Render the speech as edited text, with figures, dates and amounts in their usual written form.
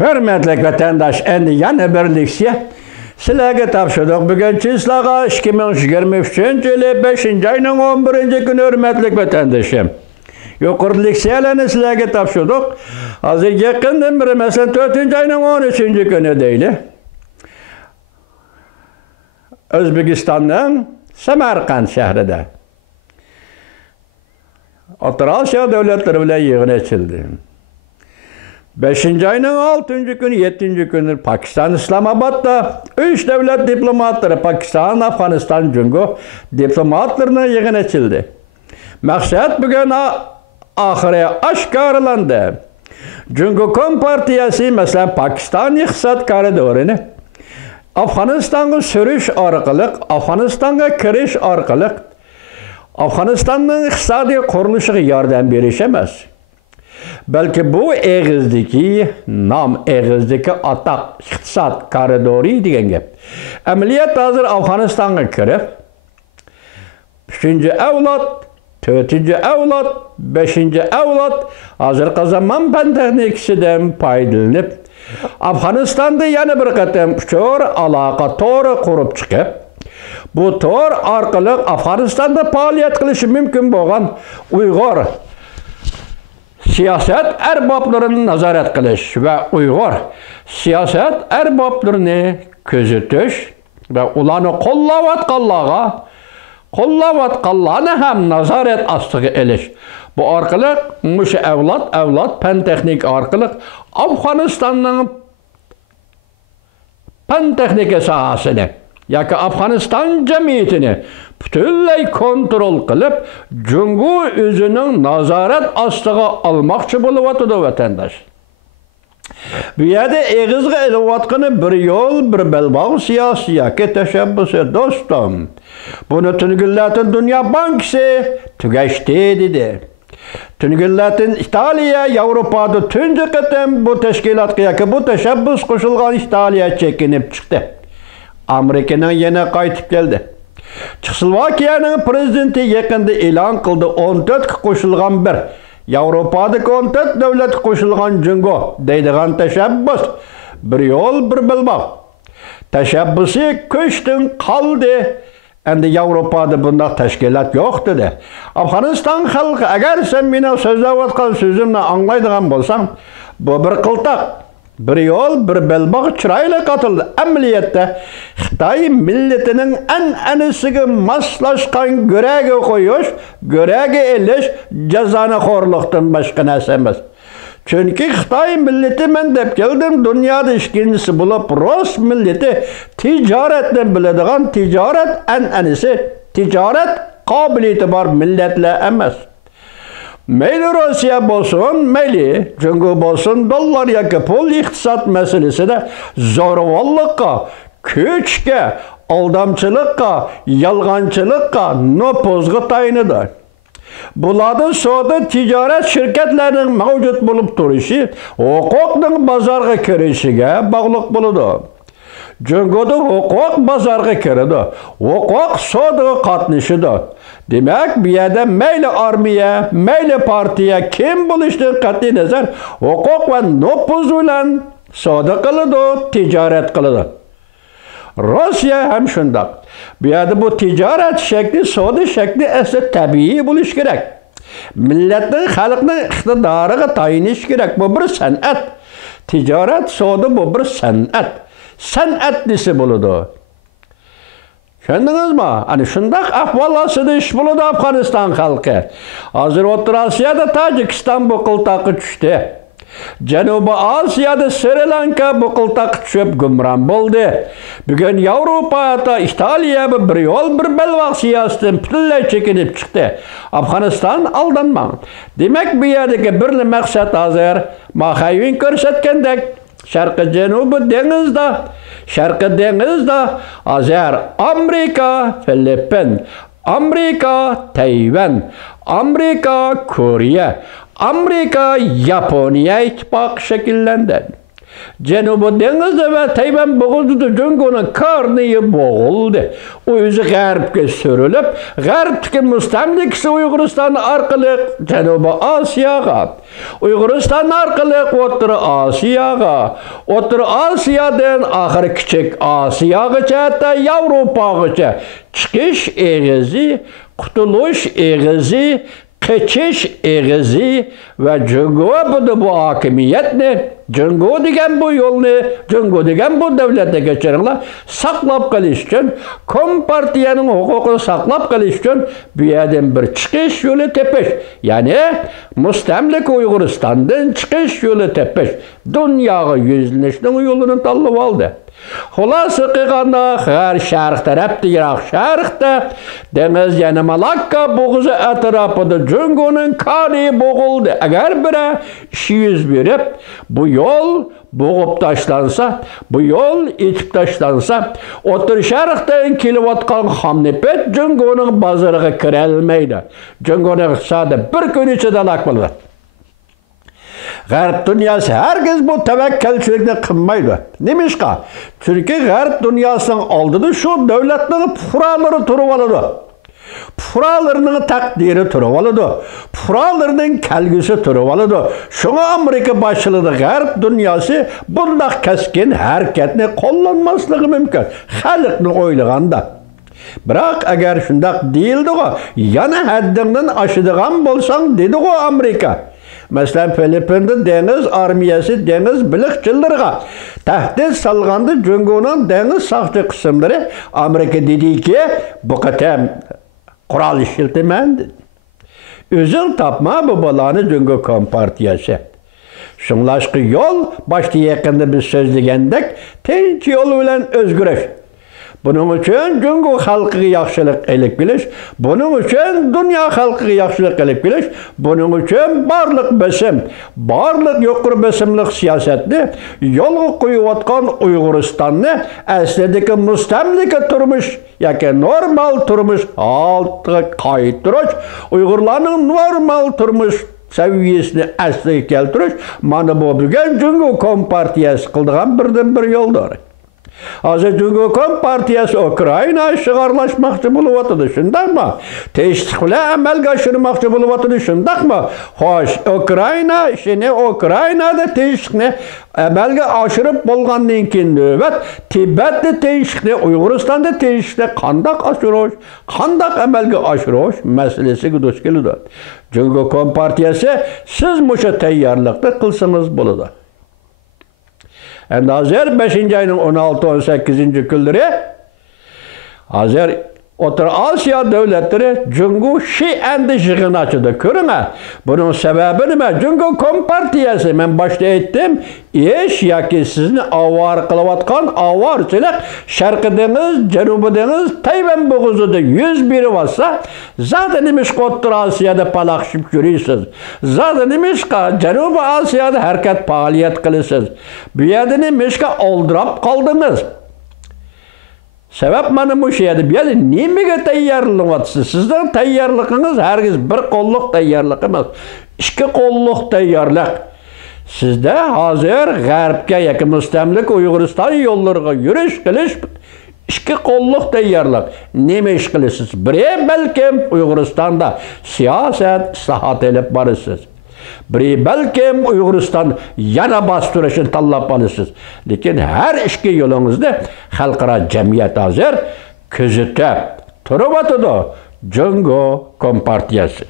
Hürmetlik vatandaş, endi yana birlikse sizlarga topshirdik. Bugun sizlarga 2023 yili 5-oyning 11-kuni hurmatli vatandoshim. Yuqorilik siyalani sizlarga topshirdik. Hozir yaqindan biri masalan 4-oyning 13-kuni deyli. O'zbekistonning Samarqand shahrida O'rta Osiyo davlatlari bilan yig'in ochildi. 5-oyning 6-kuni, 7-kuni Pakiston Islamabadda 3 davlat diplomatları Pakiston, Afg'oniston, Jungo diplomatlarına yig'in ochildi. Maqsad bugun oxiri oshkorlandi. Jungo Kompartiyasi masalan Pakiston iqtisod koridorini Afg'onistonga surish orqali, Afg'onistonga kirish orqali Afg'onistonning iqtisodiy qurilishiga yordam berish emas. Belki bu eğizdeki nam, eğizdeki atak, iqtisod koridori degan gap. Amaliyat hozir Afg'onistonga kirib, 3-avlod, 4-avlod, 5-avlod hozirgi zamon fan texnikasidan foydalanib, Afg'onistonda yana bir qatam uchor aloqa to'ri qurib chiqib, bu tor orqali Afg'onistonda faoliyat qilishi mumkin bo'lgan Uyg'ur siyosat erboblarini nazorat qilish va Uyg'ur siyosat erboblarini kuzatish va ularni qo'llayotganlarni ham nazorat ostiga elish. Bu orqali mushu avlod fan texnik orqali Afg'onistonning fan texnika sohasini yoki Afg'oniston jamiyatini butunlay kontrol qilib, Jungo o'zining nazorat ostiga olmoqchi bo'layotdi vatandosh. Bu yerda eg'izga ilayotgani bir yo'l, bir belbog' siyosiy yoki tashabbusi do'stim. Buni Tungulatin Dunyo bankisi tugashdi dedi. Tungulatin Italiya, Yevropada tunji qatam bu tashkilotga yoki bu tashabbus qo'shilgan Italiya chekinib chiqdi. Amerikaning yana qaytib keldi. Chexoslovakiyaning prezidenti yaqinda e'lon qildi 14 qo'shilgan bir Yevropadagi 14 davlat qo'shilgan Jungo deydigan tashabbus bir yo'l bir belbog' tashabbusi ko'chdan qoldi. Endi Yevropada bunday tashkilot yo'q dedi. Afg'oniston xalqi, agar sen meni so'zlayotgan so'zimni anglaydigan bo'lsang, bu bir qiltaq, bir yo'l, bir belbog' chiroyli qatildi. Amaliyotda Xitoy millatining an'anasiga moslashgan go'raga qo'yish, go'raga elish jazoni xo'rlikdan boshqa narsa emas. Chunki Xitoy millati men deb keldim, dunyoda ikkinchisi bo'lib, Rus millati tijoratni biladigan, tijorat an'anasi, tijorat qobiliyati bor millatlar emas. Mayli Rossiya bo'lsin, mayli Jungo bo'lsin, dollar yoki pul iqtisod masalasida zo'ravonlikqa, ko'chga, aldamchilikqa, yolg'onchilikqa, nopozga tayinadi. Bularning savdo tijorat shirkatlarining mavjud bo'lib turishi huquqning bozorga kirishiga bog'liq bo'ladi. Jungoda huquq bozorga kiradi, huquq savdoga qatnashadi. Demak, bu yerda mayli armiya, mayli partiya kim bo'lishidan qat'iy nazar huquq va nopuz bilan savdo qiladi, tijorat qiladi. Rossiya ham shunday. Bu yerda bu tijorat shakli, savdo shakli esa tabiiy bo'lishi kerak. Millatning, xalqning iqtidoriga tayinish kerak. Bu bir san'at. Tijorat, savdo bu bir san'at. San'at desa bo'ladi. Tushundingizmi? Ana shunday ahvol ostida ish bo'ladi Afg'oniston xalqi. Hozir O'rta Osiyoda Tojikiston bu qiltoqqa tushdi. Janubiy Osiyoda Sri Lanka bu qiltoqqa tushib gumron bo'ldi. Bugun Yevropada Italiya bir yo'l bir belbog' siyosatidan butunlay chekinib chiqdi. Afg'oniston aldanmang. Demak, bu yerdagi bir maqsad hozir Mahayvin ko'rsatgandek Sharqi Janubiy dengizda, Sharqi dengizda hozir Amerika, Filippin, Amerika, Tayvan, Amerika, Koreya, Amerika, Yaponiya ittifoqi shakllandi. Cenubu Deniz'de ve Tayvan boğazıda Cungo'nun karnıyı boğuldu. O yüzü G'arbga sürülüp, G'arbdaki müstemlikisi Uyg'uriston arqali Janubiy Osiyoga, Uyg'uriston arqali O'rta Osiyoga, O'rta Osiyodan oxiri Kichik Osiyogacha, hatta Yevropagacha chiqish eg'izi, qutulush eg'izi, kaçış eğizi ve Cungo bu hakimiyetni, Cungo degen bu yolunu, Cungo degen bu devlete geçirinler, saklap kaliş için, Kompartiyanın hukukunu saklap kaliş için bir yerden bir çıkış yolu tepeş. Yani müstemlik Uyg'uristandan çıkış yolu tepeş. Dünyaga yüzlenişinin yolunu tanlap aldı. Xulası qilganda her şarq tarafda, Iroq sharqda dengiz yana Malakka bo'g'izi atrofida Jungoning qoni bo'g'ildi. Agar biri ishi yuz berib, bu yo'l bo'g'ib tashlansa, bu yo'l etib tashlansa, O'rta Sharqdan kelayotgan xomnepet Jungoning bozoriga kira olmaydi. Jungoning iqtisodi bir kun ichida halok bo'ladi. G'arb dunyosi herkes bu tevekkelçilikni qilmaydi. Nemishqa? Chunki G'arb dunyosining oldida shu davlatning fuqarolari turib oladi. Fuqarolarning taqdiri turib oladi. Fuqarolarning kelgusi turib oladi. Shunga Amerika boshchiligida G'arb dunyosi bunday keskin harakatni qo'llanmasligi mumkin. Xalqni o'ylaganda. Biroq agar shunday deyildi-ku, yana haddidan oshadigan bo'lsang, dedi-ku Amerika. Mesela Filipin'de deniz armiyası, deniz bilikçileriga tahdid salganda Jungo'nun deniz sahtı kısımları Amerika dedi ki bu kadar kural işiltimen dedi. Özün tapma bu balanı Jungo Kompartiyası. Şunlaşkı yol başta yakında biz sözlegendek tinç yol bilen özgürüş. Bunun için Jungo halkıga yaxşılık elip biliş, bunun için dünya halkıga yaxşılık elip biliş, bunun için barlık besim, barlık yuqur besimlik siyasetni yolga qo'yayotgan Uyg'uriston'ni asledeki müstemlike turmuş, yoki normal turmuş halkıga qaytirish, Uyg'urlarning normal turmuş seviyesini asliga keltirish, mana bu bugun Jungo Kompartiyasi qildigan birdan bir yo'ldir. Hazır Jungo Kompartiyasi Ukrayna shigarlashmoqchi bo'lyapti, shundaqmi? Tinchlikni amalga oshirmoqchi bo'lyapti, shundaqmi? Xo'sh, Ukrayna ishini Ukrainada tinchlikni amalga oshirib bo'lgandan keyin navbat Tibetda tinchlikni, Uyg'uristonda tinchlikni qanday oshirish, qanday amalga oshirish masalasiga duch keladi. Jungo Kompartiyasi siz musha tayyorlikni qilsangiz bo'ladi. Endi hozir 5-ayning 16-18 kunlari hozir O'rta Osiyo davlatlari Jungo Shi'andi yig'ini ochdi. Ko'ring, buning sababi nima? Jungo Kompartiyasi, men boshda aytdim, ish yoki sizni avvar qilayotgan avvarchilik Sharqiy dengiz, Janubiy dengiz, Tayvan bo'g'izida yuz berib olsa, zaten nimishqa O'rta Osiyoda palaxshib yurisiz. Zaten nimishqa Janubiy Osiyoda harakat faoliyat qilasiz. Bu yerda nimishqa oldirab qoldingiz. Sebep mana bu şeydi. Yani nimaga tayyorlanyapsiz? Sizning tayyorligingiz hergiz bir qo'lliq tayyorlik emas. İki qo'lliq tayyorlik. Sizda hozir G'arbga yoki mustamlik Uyg'uriston yo'llariga yurish qilish iki qo'lliq tayyorlik. Nima ish qilasiz? Biri balkim Uyg'uristonda siyosat islohot olib borasiz. Biri balkim Uyg'uriston yana bostirishni tanlab olasiz. Lekin har ikki yo'lingizni xalqaro jamiyat hozir kuzatib turibdi. Jungo Kompartiyasi.